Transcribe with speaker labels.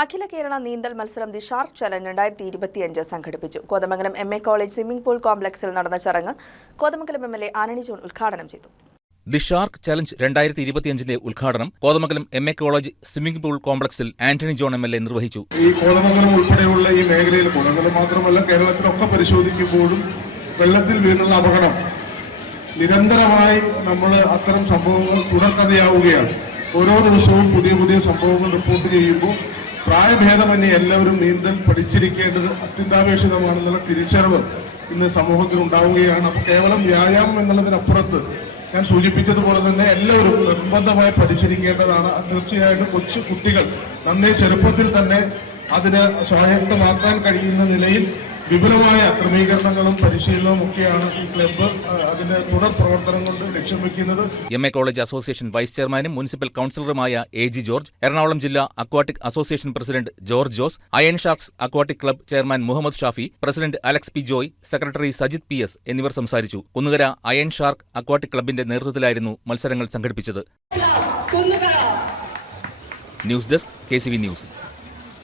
Speaker 1: അഖില കേരള നീന്തൽ മത്സരം the shark challenge രണ്ടായിരത്തി ഇരുപത്തിയഞ്ച് സംഘടിപ്പിച്ചു. Kothamangalam M A college swimming pool കോംപ്ലക്സിൽ നടന്ന ചടങ്ങ് കോതമംഗലം എം എൽ എ ആനണി ജോൺ ഉദ്ഘാടനം ചെയ്തു.
Speaker 2: ദി ഷാർക്ക് ചലഞ്ച് രണ്ടായിരത്തി ഇരുപത്തിയഞ്ചിന്റെ ഉദ്ഘാടനം Kothamangalam M A college swimming pool കോംപ്ലക്സിൽ Antony John M L A നിർവഹിച്ചു.
Speaker 3: ഈ കോതമംഗലം ഉൾപ്പെടെയുള്ള ഈ മേഖലയിൽ കോതമംഗലം മാത്രമല്ല കേരളത്തിലൊക്കെ പരിശോധിക്കുമ്പോഴും വെള്ളത്തിൽ വീണുള്ള അപകടം. നിരന്തരമായി നമ്മൾ അത്തരം സംഭവങ്ങൾ തുടർക്കഥയാവുകയാണ്. ഓരോ ദിവസവും പുതിയ പുതിയ സംഭവങ്ങൾ റിപ്പോർട്ട് ചെയ്യുമ്പോൾ പ്രായഭേദമന്യേ എല്ലാവരും നീന്തൽ പഠിച്ചിരിക്കേണ്ടത് അത്യന്താപേക്ഷിതമാണെന്നുള്ള തിരിച്ചറിവ് ഇന്ന് സമൂഹത്തിൽ ഉണ്ടാവുകയാണ്. അപ്പോൾ കേവലം വ്യായാമം എന്നുള്ളതിനപ്പുറത്ത് ഞാൻ സൂചിപ്പിച്ചതുപോലെ തന്നെ എല്ലാവരും നിർബന്ധമായി പഠിച്ചിരിക്കേണ്ടതാണ്. തീർച്ചയായിട്ടും കൊച്ചു കുട്ടികൾ നന്നേ ചെറുപ്പത്തിൽ തന്നെ അതിന് സ്വായത്തമാക്കാൻ കഴിയുന്ന നിലയിൽ വിപുലമായ ക്രമീകരണങ്ങളും പരിശീലനവും ഒക്കെയാണ് ഈ ക്ലബ്ബ് അതിന്റെ തുടർ പ്രവർത്തനം കൊണ്ട് ലക്ഷ്യം വെക്കുന്നത്
Speaker 2: M A college association vice ചെയർമാനും മുനിസിപ്പൽ കൌൺസിലറുമായ എ ജി ജോർജ് എറണാകുളം ജില്ലാ aquatic association president George Jose iron sharks aquatic club chairman Muhammad Shafi president Alex P Joy secretary Sajith P S എന്നിവർ സംസാരിച്ചു. കുന്നുകര അയൺ ഷാർക്ക് അക്വാട്ടിക് ക്ലബിന്റെ നേതൃത്വത്തിലായിരുന്നു മത്സരങ്ങൾ സംഘടിപ്പിച്ചത്. News desk K news.